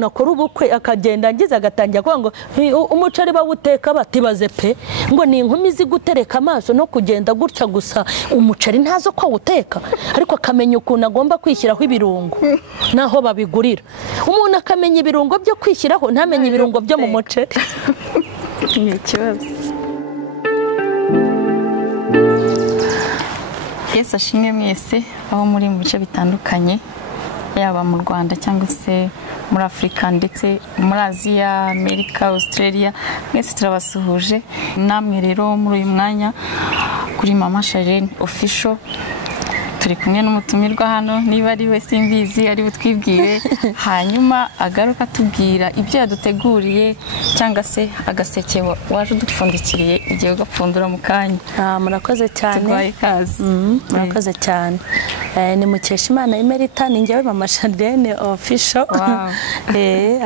nakora ubukwe akagenda ngize agatangira kuvuga ngo umuceri bawuteka batibaze pe ngo ni inkumi zigutereka amaso no kugenda gutya gusa umuceri ntazo ko awuteka ariko akamenya ukuntu agomba kwishyiraho ibirungo naho babigurira umuntu akamenya ibirungo byo kwishyiraho ntamenye ibirungo byo mu muceri ni ikibazo. Yesu ashimwe mwese aho muri mu bice bitandukanye yaba mu Rwanda cyangwa se muri Afrika ndetse muri Aziya, Amerika, Australia, mwese turabasuhuje. Namwe rero muri uyu mwanya kuri Mama Charlene official turi kumwe n'umutumirwa hano, niba ari we simbizi ari butwibwire hanyuma agaruka tubwira ibyo yaduteguriye cyangwa se agaseke waje dupfundikiriye igihe ugapfundura mu kanya. Murakoze cyane. Tugwaye kazi. Murakoze cyane. Ni Mukeshimana Emerita ni njyewe Mama Charlene official.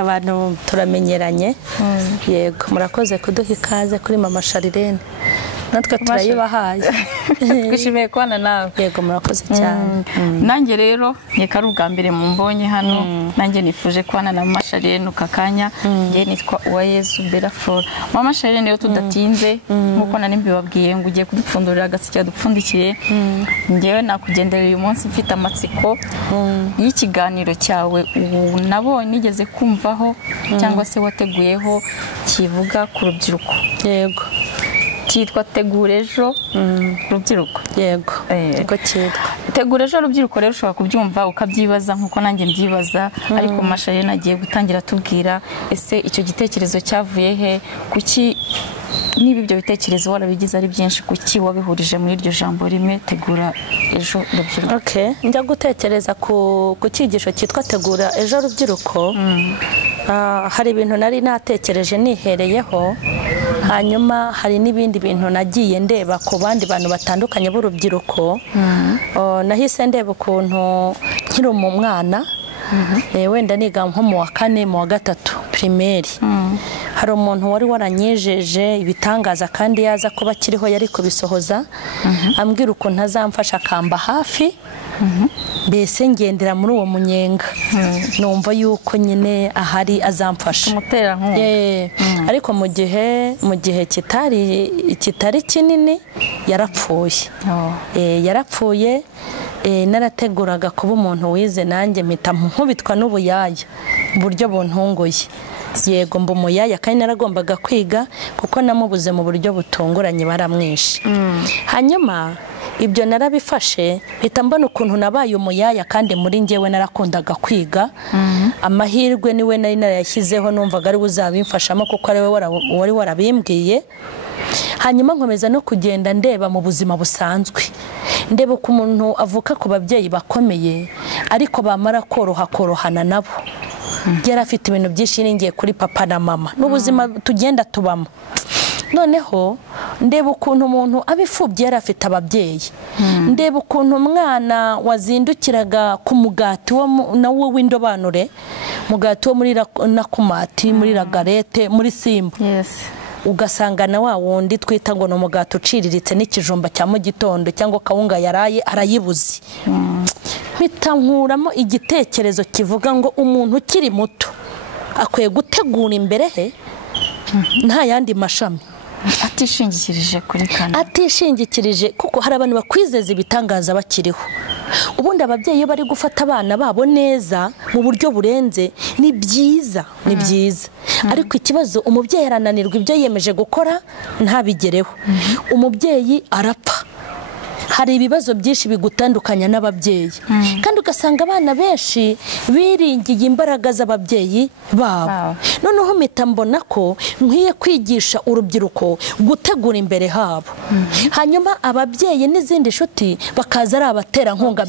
Abantu turamenyeranye. Yego murakoze kuduha ikaze kuri Mama Charlene. Natwe turayibahaye. Twishimiye kubana nawe. Yego murakoze cyane. Nanjye rero nyeka ari ubwa mbere mumbonye hano, nanjye nifuje kubana na Mama Charlene ukakanya. Ngiye nitwa Uwayezu Bella Flora. Mama Charlene rero tudatinze nkuko nari mbibabwiye ngo ugiye kudupfundurira agaseke dupfundikiye. Ngewe nakugenderera uyu munsi mfite amatsiko y'ikiganiro cyawe nabonye nigeze kumvaho cyangwa se wateguyeho kivuga ku rubyiruko. Yego. Cyitwa Tegura Ejo Rubyiruko. Yego. Yego cyitwa Tegura Ejo Rubyiruko. Rero ushobora kubyumva ukabyibaza nkuko nanjye mbyibaza, ariko Mama Charlene agiye gutangira tubwira ese icyo gitekerezo cyavuye he, kuki niba ibyo bitekerezo warabigize ari byinshi, kuki wabihurije muri iryo jambo rimwe Tegura Ejo Rubyiruko? Okay, njya gutekereza ku cyigisho cyitwa Tegura Ejo Rubyiruko. Hari ibintu nari natekereje nihereyeho, hanyuma hari n'ibindi bintu nagiye ndeba ku bandi bantu batandukanye b'urubyiruko. Nahise ndeba ukuntu nkiri mu mwana, wenda niga nko mu wa 4 mu wa 3 primaire, hari umuntu wari waranyejeje ibitangaza kandi yaza kuba kiriho yari kubisohoza, ambwira ukuntu azamfasha akamba hafi. Mbese ngendera muri uwo munyenga, numva yuko nyine ahari azamfasha umutera nkunga. Ariko mu gihe kitari kinini yarapfuye. Yarapfuye. Narateguraga kuba umuntu wize nanjye mpita nkubitwa n'ubuyaya mu buryo buntunguye. Yego mba umuyaya kandi naragombaga kwiga kuko namubuze mu buryo butunguranye baramwishe. Hanyuma ibyo narabifashe mpita mbona ukuntu nabaye umuyaya kandi muri njyewe narakundaga kwiga. Amahirwe niwe nari narayashyizeho, numvaga ari uzabimfashamo kuko ari we wari warabimbwiye. Hanyuma nkomeza no kugenda ndeba mu buzima busanzwe, ndeba uko umuntu avuka ku babyeyi bakomeye ariko bamara korohana nabo. Yari afite ibintu byinshi ningiye kuri papa na mama n'ubuzima tugenda tubamo. Noneho ndeba ukuntu umuntu abifubye yari afite ababyeyi. Ndeba ukuntu umwana wazindukiraga ku mugati nawo w'indobanure, mugati wo muri nakumati, muri lagarete, muri simba. Ugasanga na wa wundi twita ngo no mugati uciriritse n'ikijumba cya mu gitondo cyangwa kawunga yaraye arayibuze. Bitankuramo igitekerezo kivuga ngo umuntu ukiri muto akwiye gutegura imbere he nta yandi mashami, atishingikirije kuri kana, atishingikirije kuko hari abantu bakwizeza ibitangaza bakiriho. Ubundi ababyeyi iyo bari gufata abana babo neza mu buryo burenze ni byiza, ni byiza. Ariko ikibazo umubyeyi arananirwa ibyo yemeje gukora ntabigereho, umubyeyi arapfa. Hari ibibazo byinshi bigutandukanya n'ababyeyi, kandi ugasanga abana benshi biringiye imbaraga z'ababyeyi babo. Noneho mpita mbona ko nkwiye kwigisha urubyiruko gutegura imbere habo, hanyuma ababyeyi n'izindi nshuti bakaza ari abaterankunga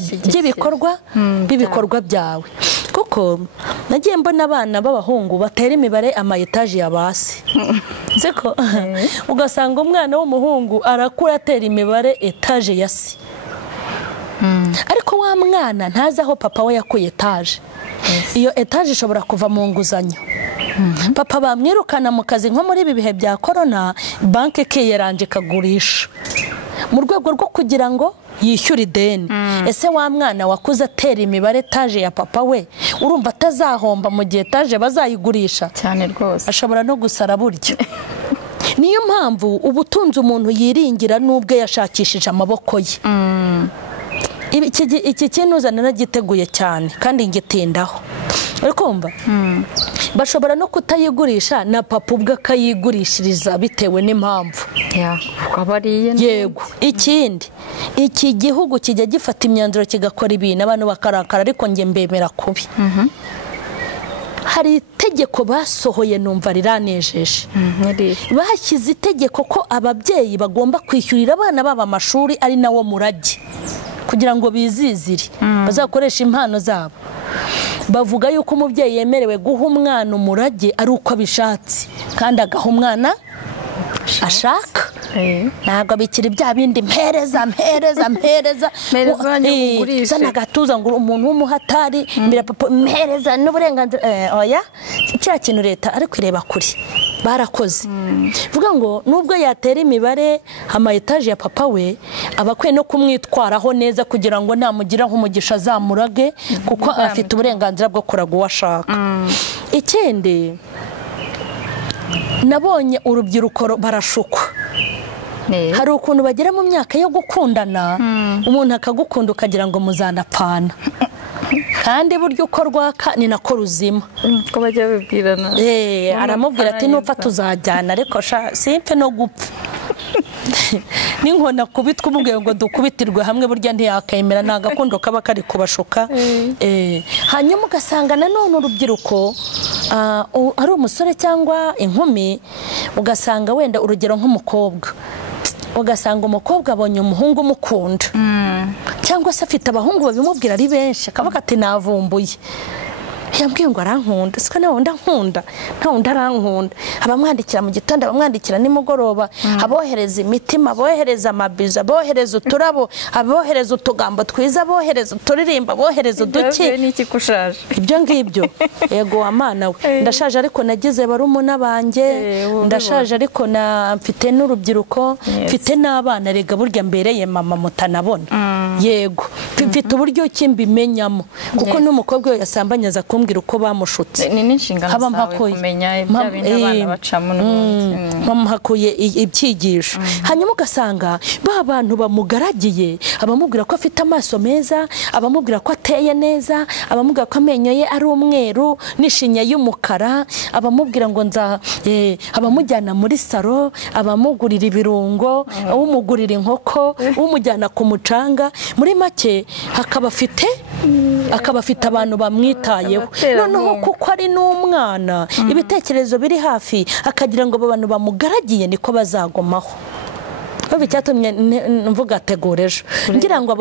b'ibikorwa byawe. Kuko nagiye mbona abana b'abahungu batera imibare amayetaje ya basi, ziko ugasanga umwana w'umuhungu arakura atera imibare etaje ya si. Ariko wa mwana ntazi aho papa we yakuye etaje. Iyo etaje ishobora kuva mu nguzanyo. Papa bamwirukana mu kazi nko muri ibi bihe bya corona, banke ke yaranje kagurisha mu rwego rwo kugira ngo yishyura ideni. Ese wa mwana wakuze atera imibare taje ya papa we urumva atazahomba mu gihe taje bazayigurisha cyane rwose, ashobora no gusara buryo. Niyo mpamvu ubutunzi umuntu yiringira n'ubwe yashakishije amaboko ye. Iki kintu uzana nagiteguye cyane kandi ngitindaho. Urikumva? Bashobora no kutayigurisha na papa ubwe akayigurishiriza bitewe n'impamvu. Yego. Ikindi, iki gihugu kijya gifata imyanzuro kigakora ibintu abantu bakarakara ariko nge mbemera kubi. Hari itegeko basohoye numva riranejeje. Bashyize itegeko ko ababyeyi bagomba kwishyurira abana babo amashuri ari nawo murage kugira ngo bizizire bazakoresha impano zabo. Bavuga yuko umubyeyi yemerewe guha umwana umurage ari uko abishatse kandi agaha umwana ashaka. Ntabwo bikiri bya bindi mpereza zana gatuza ngo umuntu w'umuhatari mbere papa mpereza n'uburenganzira. Oya, cya kintu leta ari kwireba kuri barakoze. Vuga ngo nubwo yatera imibare ama etaje ya papa we abakwe no kumwitwaraho neza kugira ngo namugira nk'umugisha azamurage kuko afite uburenganzira bwo kuraga uwashaka. Ikindi nabonye urubyiruko barashukwa. Hari ukuntu bagera mu myaka yo gukundana umuntu akagukunda ukagira ngo muzanapfana kandi buryo uko rwaka ni nako ruzima ko bajya bibwirana. Aramubwira ati nupfa tuzajyana ariko simpe no gupfa. N'inkona kubitwa umubwiye ngo dukubitirwe hamwe burya ntiyakemera nta gakundo kaba kari kubashuka. Hanyuma ugasanga nanone urubyiruko ari umusore cyangwa inkumi ugasanga wenda urugero nk'umukobwa ugasanga umukobwa abonye umuhungu umukunda cyangwa se afite abahungu babimubwira ari benshi akavuga ati navumbuye yambwiye ngo arankunda siko nawe ndankunda nta wundi arankunda. Abamwandikira mu gitondo abamwandikira nimugoroba abohereza imitima abohereza amabiza abohereza uturabo abohereza utugambo twiza abohereza uturirimba abohereza uduki. Ibyo ngibyo yego amana we ndashaje ariko nagize barumuna banjye ndashaje ariko mfite n'urubyiruko mfite n'abana rega burya mbereye mama mutanabona. Yego mfite uburyo kimbimenyamo kuko n'umukobwa we yasambanyaza kumbwira uko bamushutse. Ni n'inshingano zawe kumenya ibya bindi abana bacamo n'ubundi. Bamuhakuye ibyigisho. Hanyuma ugasanga ba bantu bamugaragiye abamubwira ko afite amaso meza abamubwira ko ateye neza abamubwira ko amenyo ye ari umweru n'ishinya y'umukara abamubwira ngo abamujyana muri saro abamugurira ibirungo umugurira inkoko umujyana ku mucanga. Muri make akaba afite abantu bamwitayeho. Noneho kuko ari n'umwana ibitekerezo biri hafi akagira ngo abantu bamugaragiye niko bazagomaho. Babi cyatumye mvuga Tegura Ejo ngira ngo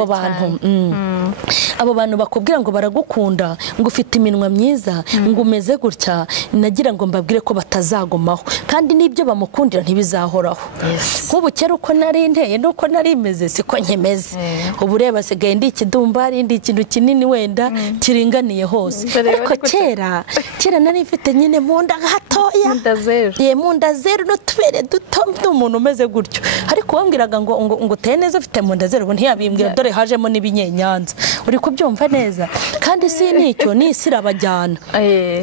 abo bantu bakubwira ngo baragukunda ngo ufite iminwa myiza ngo umeze gutya nagira ngo mbabwire ko batazagomaho kandi nibyo bamukundira ntibizahoraho. Nk'ubu kera uko nari nteye nuko nari meze siko nkemeze. Ubu reba sigaye ndi ikidumbari ndi ikintu kinini wenda kiringaniye hose ariko kera nari mfite nyine munda gatoya munda zero n'utubere duto umuntu umeze gutyo ariko wambwiraga ngo uteye neza ufite munda zero ntiyabimbwira dore hajemo n'ibinyenyanza. Uri kubyumva neza kandi si nicyo n'isi irabajyana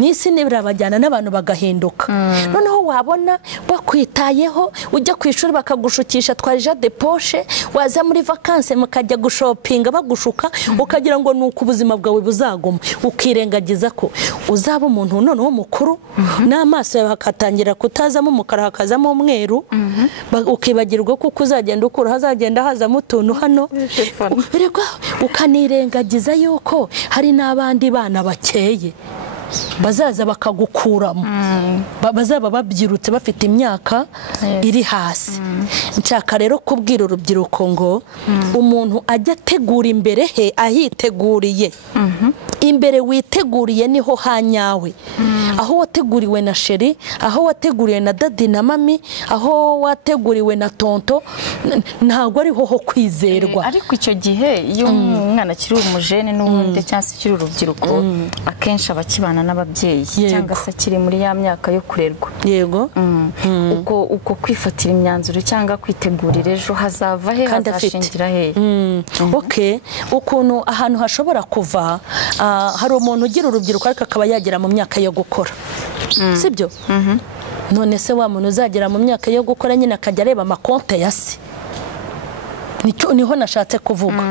n'isi irabajyana n'abantu bagahinduka. Noneho wabona bakwitayeho ujya ku ishuri bakagushukisha twarija de poche waza muri vacances mukajya gushopinga bagushuka ukagira ngo nuko ubuzima bwawe buzagoma ukirengagiza ko uzaba umuntu noneho mukuru n'amaso yawe hakatangira kutazamo umukara hakazamo umweru ukibagirwa kuko uzagenda ukura hazagenda hazamo utuntu hano ukanirengagiza yuko hari n'abandi bana bakeye bazaza bakagukuramo bazaba babyirutse bafite imyaka iri hasi. Nshaka rero kubwira urubyiruko ngo umuntu ajya ategura imbere he ahiteguriye imbere witeguriye niho hanyawe, aho wateguriwe na sheri, aho wateguriwe na dadi na mami, aho wateguriwe na tonto, ntabwo ariho ho kwizerwa. Ariko icyo gihe iyo umwana akiri umujene n'ubundi cyangwa se akiri urubyiruko, akenshi abakibana n'ababyeyi cyangwa se akiri muri ya myaka yo kurerwa. Yego. Uko kwifatira imyanzuro cyangwa kwitegurira ejo hazava he, hazashingira he? Okay, ukuntu ahantu hashobora kuva, hari umuntu ugira urubyiruko ariko akaba yagera mu myaka yo gukora, sibyo? None se wa muntu uzagera mu myaka yo gukora nyine akajya areba amakonte ya se, niho nashatse kuvuga.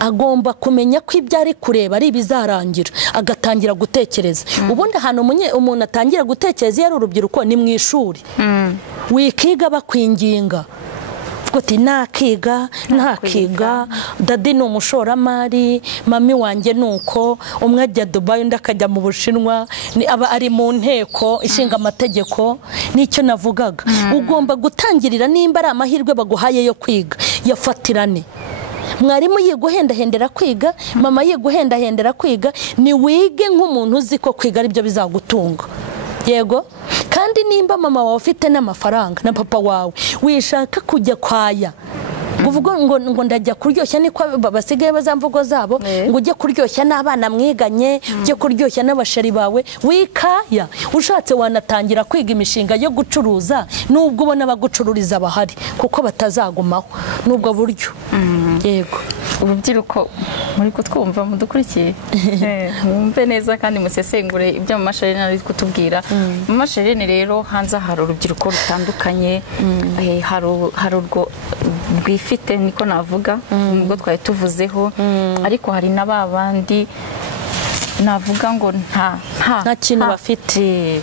Agomba kumenya ko ibyo ari kureba ari ibizarangira, agatangira gutekereza. Ubundi ahantu umuntu atangira gutekereza iyo ari urubyiruko ni mu ishuri. Wikiga bakwinginga uti nakiga ntakiga, dadi ni umushoramari, mami wanjye nuko, umwe ajya Dubai undi akajya mu Bushinwa, aba ari mu nteko ishinga amategeko. Nicyo navugaga, ugomba gutangirira nimba ari amahirwe baguhaye yo kwiga, yafatirane. Mwarimu yiguhendahendera kwiga, mama yiguhendahendera kwiga, ni wige nk'umuntu uzi ko kwiga ari byo bizagutunga. Yego, kandi nimba mama wawe ufite n'amafaranga na papa wawe, wishaka kujya kwaya kuvuga ngo ndajya kuryoshya, niko basigaye bazamvugo zabo, ngo ujye kuryoshya n'abana mwiganye, ujye kuryoshya n'abashari bawe, wikaya. Ushatse wanatangira kwiga imishinga yo gucuruza, nubwo ubona abagucururiza bahari, kuko batazagumaho n'ubwo buryo. Yego, urubyiruko muri kutwumva mudukurikiye, mwumve neza kandi musesengure ibyo mu Charlene ari kutubwira. Mu Charlene rero hanze hari urubyiruko rutandukanye, hari urwo rwifite, niko navuga, nubwo twari tuvuzeho, ariko hari n'abandi navuga ngo nta kintu bafite.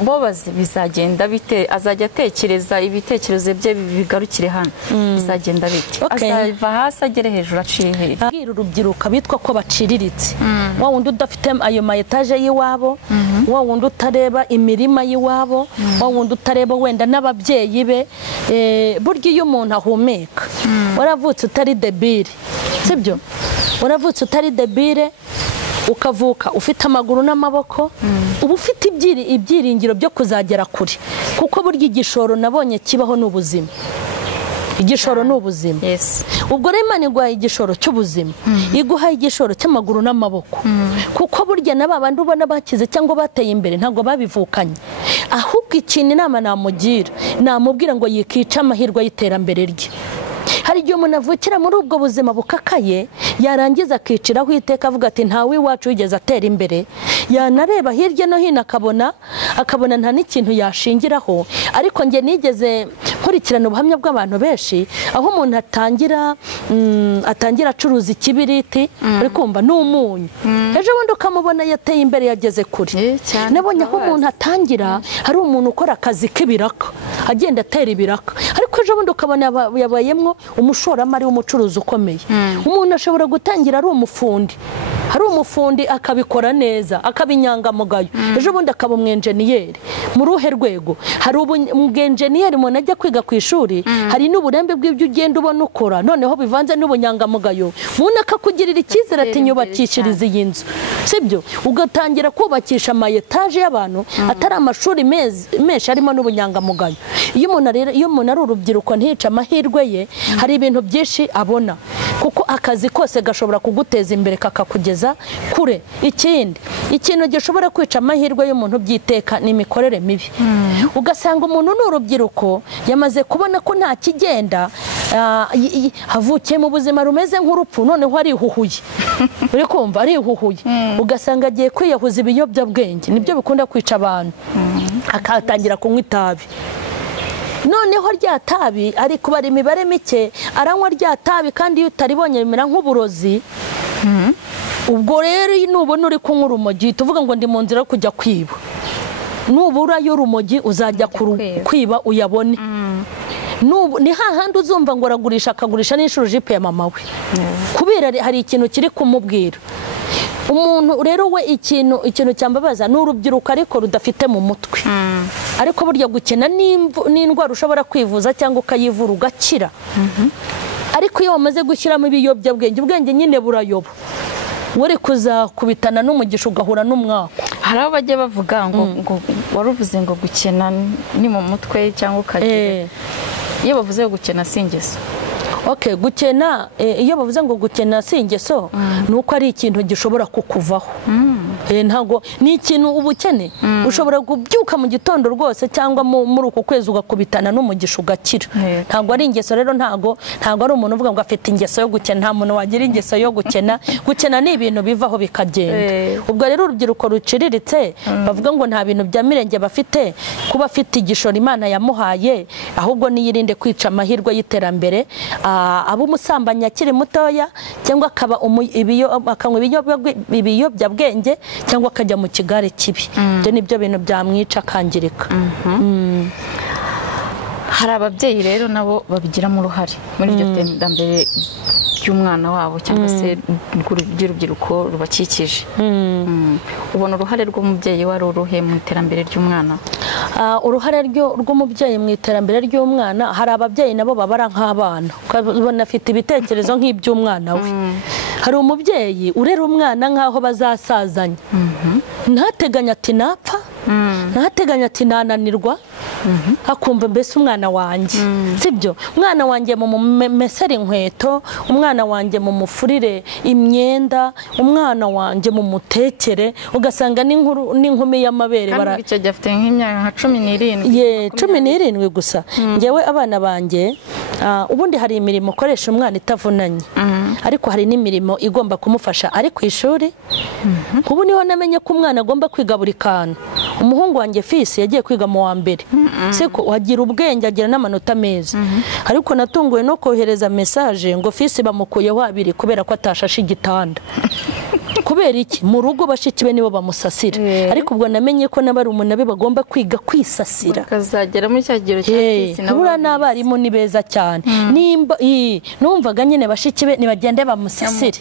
Bo bizagenda bite? Azajya atekereza ibitekerezo bye bigarukire hano, bizagenda bite? Azava hasi agere hejuru aciye he? Abwira urubyiruko bitwa ko baciriritse, wa wundi udafite ayo ma etaje y'iwabo, wa wundi utareba imirima y'iwabo, wa wundi utareba wenda n'ababyeyi be. Burya iyo umuntu ahumeka, waravutse utari debile, sibyo? Waravutse utari debile, ukavuka ufite amaguru n'amaboko, uba ufite ibyiringiro byo kuzagera kure, kuko burya igishoro nabonye kibaho n'ubuzima. Igishoro n'ubuzima. Ubwo rero Imana iguhaye igishoro cy'ubuzima, iguhaye igishoro cy'amaguru n'amaboko, kuko burya n'abandi ubona bakize cyangwa bateye imbere ntabwo babivukanye. Ahubwo ikintu inama namugira, namubwira ngo yikica amahirwe y'iterambere rye. Hari igihe umuntu avukira muri ubwo buzima bukakaye, yarangiza akiciraho iteka avuga ati ntawe iwacu wigeze atera imbere. Yanareba hirya no hino akabona nta n'ikintu yashingiraho. Ariko nge nigeze nkurikirana ubuhamya bw'abantu benshi, aho umuntu atangira acuruza ikibiriti, uri kumva n'umunyu, ejo bundi ukamubona yateye imbere, yageze kure. Nabonye aho umuntu atangira, hari umuntu ukora akazi k'ibiraka, agenda atera ibiraka, ariko ejo bundi ukabona yabayemwo umushoramari w'umucuruzi ukomeye. Umuntu ashobora gutangira ari umufundi, hari umufundi akabikora neza, akabinyangamugayo, ejo bundi akaba umwenjeniyeri. Mu ruhe rwego? Hari umwenjeniyeri umuntu ajya kwiga ku ishuri, hari n'uburembe bw'ibyo ugenda ubona ukora, noneho bivanze n'ubunyangamugayo, umuntu akakugirira icyizere ati nyubakishiriza iyi nzu, sibyo? Ugatangira kubakisha ama etaje y'abantu atari amashuri menshi arimo n'ubunyangamugayo. Iyo umuntu ari urubyiruko ntiyica amahirwe ye, hari ibintu byinshi abona, kuko akazi kose gashobora kuguteza imbere kakakugeza kure. Ikintu gishobora kwica amahirwe y'umuntu byiteka ni imikorere mibi. Ugasanga umuntu n'urubyiruko yamaze kubona ko nta kigenda, havukiye mu buzima rumeze nk'urupfu, noneho arihuhuye. Uri kumva arihuhuye, ugasanga agiye kwiyahuza ibiyobyabwenge, nibyo bikunda kwica abantu. Akatangira kunywa itabi, noneho rya tabi ari kubara imibare mike, aranywa rya tabi, kandi iyo utaribonye bimera nk'uburozi. Ubwo rero nubona uri kunywa urumogi tuvuga ngo ndi mu nzira yo kujya kwiba, nubura y'urumogi uzajya kwiba uyabone. Ni hahandi uzumva ngo akagurisha n'inshuro jipe ya mama we, kubera hari ikintu kiri kumubwira. Umuntu rero we ikintu cyambabaza n'urubyiruko ariko rudafite mu mutwe. Ariko burya gukena n'indwara ushobora kwivuza cyangwa ukayivura ugakira. Ariko iyo wamaze gushyiramo ibiyobyabwenge, ubwenge nyine burayoba. wari kuzakubitana n'umugisha ugahura n'umwaka. hari abo bajya bavuga ngo waruvuze ngo gukena ni mu mutwe cyangwa ukagira iyo bavuze gukena si ingeso. Okay, gukena iyo bavuze ngo gukena si ingeso nuko ari ikintu gishobora kukuvaho. Ntago ni ikintu ubukene ushobora kubyuka mu gitondo rwose cyangwa muri uko kwezi ugakubitana n'umugisha ugakira. Ntago ari ingeso rero, ntago ari umuntu uvuga ngo afite ingeso yo gukena. Nta muntu wagira ingeso yo gukena. Gukena ni ibintu bivaho bikagenda. Ubwo rero urubyiruko ruciriritse bavuga ngo nta bintu bya mirenge bafite, kuba afite igishoro Imana yamuhaye, ahubwo niyirinde kwica amahirwe y'iterambere. Abo umusambanya akiri mutoya cyangwa akaba akanywa ibiyobyabwenge cyangwa akajya mu kigare kibi. Ibyo nibyo bintu byamwica akangirika. Hari ababyeyi rero nabo babigiramo uruhare muri iryo terambere ry'umwana wabo cyangwa se ry'urubyiruko rubakikije. Ubona uruhare rw'umubyeyi wari uruhe mu iterambere ry'umwana? Uruhare rw'umubyeyi mu iterambere ry'umwana, hari ababyeyi nabo babara nk'abana, ukabona afite ibitekerezo nk'iby'umwana we. Hari umubyeyi urera umwana nk'aho bazasazanya, ntateganya ati napfa, ntateganya ati nananirwa, akumva mbese umwana wanjye sibyo, umwana wanjye mu mesera inkweto, umwana wanjye mu mufurire imyenda, umwana wanjye mu mutekere, ugasanga n'inkumi y'amabere kandi icyo gihe afite nk'imyaka 17. Ye 17 gusa. Ngewe abana banjye ubundi hari imirimo ukoresha umwana itavunanye, ariko hari n'imirimo igomba kumufasha ari ku ishuri. Ubu niho namenye ko umwana agomba kwiga buri kantu. Umuhungu wanjye Fisi yagiye kwiga mu wa mbere, siko wagira ubwenge agira n'amanota meza, ariko natunguwe no kohereza message ngo Fisi bamukuyeho 2 kubera ko atashashe igitanda. Kubera iki? Mu rugo bashiki be nibo bamusasira, ariko ubwo namenye ko n'abari umunabe bagomba kwiga kwisasira, bakazagera muri cyagiro cya Fisi. Nabura n'abarimu ni beza cyane. Nimba numvaga nyine bashiki be nibagende bamusasire.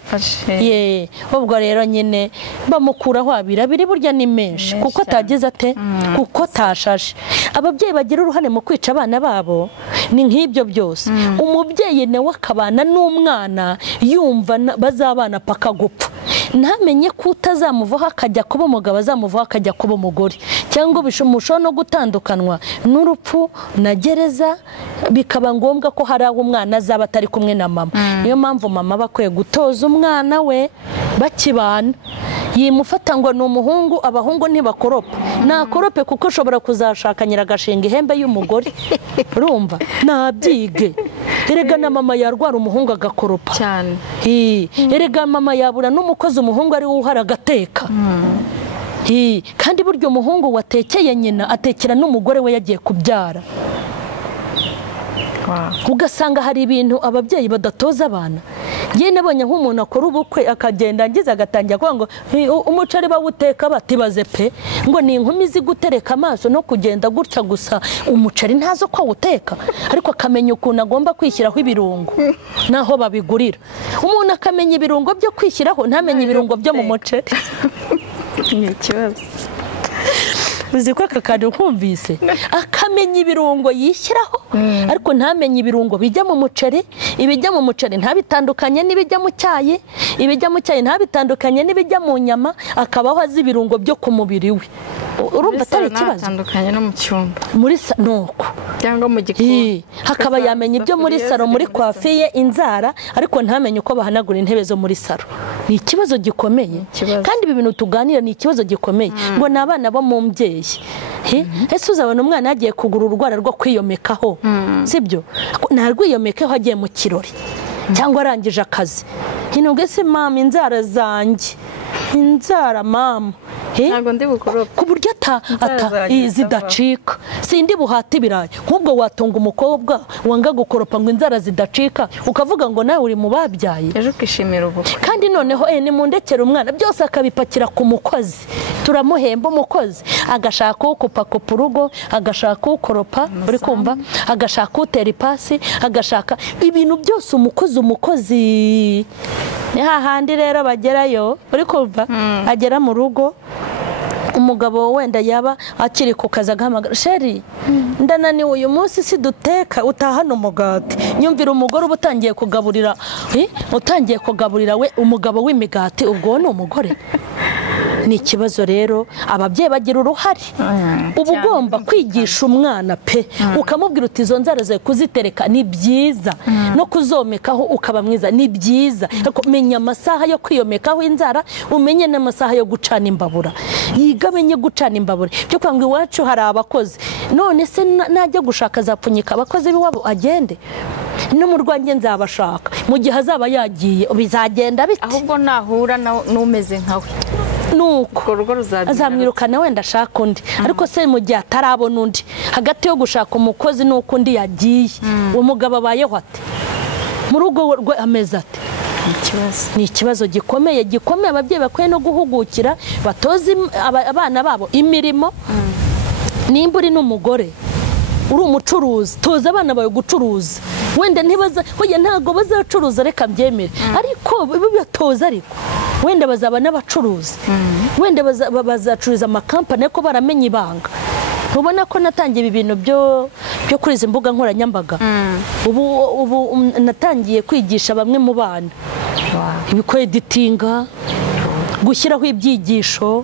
Ubwo rero nyine bamukuraho 2 burya ni menshi kuko atagize ate, kuko tashashe. Ababyeyi bagira uruhare mu kwica abana babo ni nk'ibyo byose. Umubyeyi nawe akabana n'umwana yumva bazabana paka gupfa, ntamenye ko utazamuvaho akajya kuba umugabo, azamuvaho akajya kuba umugore, cyangwa bishomusho no gutandukanwa n'urupfu na gereza, bikaba ngombwa ko hari aho umwana azaba atari kumwe na mama. Niyo mpamvu mama bakwiye gutoza umwana we bakibana. Yimufata ngo ni umuhungu, abahungu ntibakoropa, nakorope kuko ushobora kuzashakanyira agashinga ihembe y'umugore. Urumva nabyige. Erega na mama yarwara umuhungu agakoropa cyane. Erega mama yabura n'umukozi umuhungu ari uhara agateka. Kandi buryo umuhungu watekeye nyina atekera n'umugore we yagiye kubyara. Ugasanga hari ibintu ababyeyi badatoza abana. Ngiye nabonye nk'umuntu akora ubukwe akagenda angiza agatangira kuvuga ngo umuceri bawuteka batibaze pe, ngo ni inkumi zigutereka amaso no kugenda gutya gusa, umuceri ntazo ko awuteka, ariko akamenya ukuntu agomba kwishyiraho ibirungo naho babigurira. Umuntu akamenya ibirungo byo kwishyiraho, ntamenye ibirungo byo mu muceri. Ni ikibazo. Uzi ko akakadu kumvise akamenya ibirungo yishyiraho, ariko ntamenye ibirungo bijya mu muceri. Ibijya mu muceri ntabitandukanye n'ibijya mu cyayi, ibijya mu cyayi ntabitandukanye n'ibijya mu nyama, akabaho azi ibirungo byo ku mubiri we. Urumva atari ikibazo? Natandukanye no mu cyumba muri nuko cyangwa mu gikoni, hakaba yamenya ibyo muri saro, muri kwafiye, inzara, ariko ntamenye uko bahanagura intebe zo muri saro. Ni ikibazo gikomeye, kandi ibi bintu tuganira ni ikibazo gikomeye. Ngo nabana bo mu mbyeyi, ese uzabona umwana yagiye kugura urwara rwo kwiyomekaho, sibyo? Ntarwiyomekaho agiye mu kirori cyangwa arangije akazi. Ese mama inzara zanjye, inzara mama ntago ndi bukoropa ku buryo zidacika. Sindi buhati ibirayi, nk'ubwo watunga umukobwa wanga gukoropa ngo inzara zidacika, ukavuga ngo nawe uri mu babyaye ejo ukishimira ubukwe. Kandi noneho ni mundekera umwana byose akabipakira ku mukozi. Turamuhemba umukozi, agashaka ukupakupa urugo, agashaka ukoropa, uri kumva, agashaka utera ipasi, agashaka ibintu byose umukozi. Ni hahandi rero bagerayo, uri kumva, agera mu rugo umugabo wenda yaba akiri ku kazi agahamagara sheri ndananiwe uyu munsi si duteka utahana umugati nyumvira umugore uba utangiye kugaburira we umugabo w'imigati ubwo ni umugore ni ikibazo rero ababyeyi bagira uruhare uba ugomba kwigisha umwana pe ukamubwira uti izo nzara zawe kuzitereka ni byiza no kuzomekaho ukaba mwiza ni byiza menya amasaha yo kwiyomekaho inzara umenye n'amasaha yo gucana imbabura yiga amenye gucana imbabura byo kwanga iwacu hari abakozi none se najya gushaka zapfunyika abakozi b'iwabo agende no mu rwanjye nzabashaka mu gihe azaba yagiye bizagenda bite ahubwo nahura n'umeze nkawe nuko azamwirukana wenda ashaka undi ariko se mu gihe atarabona undi hagati yo gushaka umukozi nuko undi yagiye umugabo abayeho ate mu rugo rwe ameze ate ni ikibazo gikomeye ababyeyi bakwiye no guhugukira batoza abana babo imirimo nimba uri n'umugore uri umucuruzi toza abana bawe gucuruza wenda ntago bazacuruza reka mbyemere ariko bibatoza ariko wenda bazaba n'abacuruzi wenda bazacuruza amakampani ariko baramenye ibanga ntubona ko natangiye ibintu byo kuri izi mbuga nkoranyambaga ubu natangiye kwigisha bamwe mu bana ibikweditinga gushyiraho ibyigisho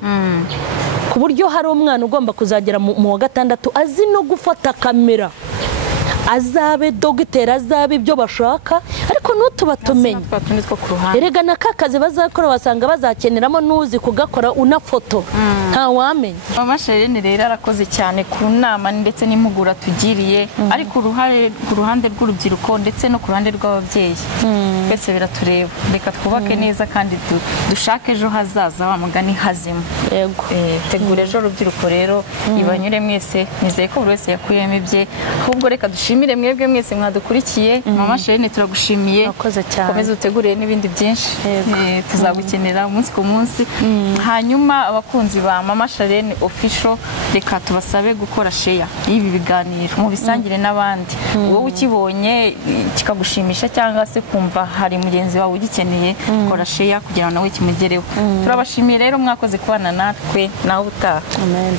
ku buryo hari umwana ugomba kuzagera mu wa gatandatu azi no gufata kamera azabe dogiteri azabe ibyo bashaka ariko n'utubatumenye erega na kakazi bazakora wasanga bazakeneramo n'uzi kugakora unafoto nta wamenya mama Charlene rero arakoze cyane ku nama ndetse n'impugura tugiriye ariko ku ruhande rw'urubyiruko ndetse no ku ruhande rw'ababyeyi twese biratureba reka twubake neza kandi dushake ejo hazaza wa mugani hazima yego tegura ejo rubyiruko rero ibanyure mwese nizeye ko buri wese yakuyemo ibye ahubwo reka dushimire mwebwe mwese mwadukurikiye mama Charlene turagushimiye komeza utegure n'ibindi byinshi tuzagukenera umunsi ku munsi hanyuma abakunzi ba mama Charlene official reka tubasabe gukora share y'ibi biganiro mu bisangire n'abandi wowe ukibonye kikagushimisha cyangwa se kumva hari mugenzi wawe ugikeneye kora share kugira ngo nawe kimugereho turabashimiye rero mwakoze kubana natwe nawe utaha amen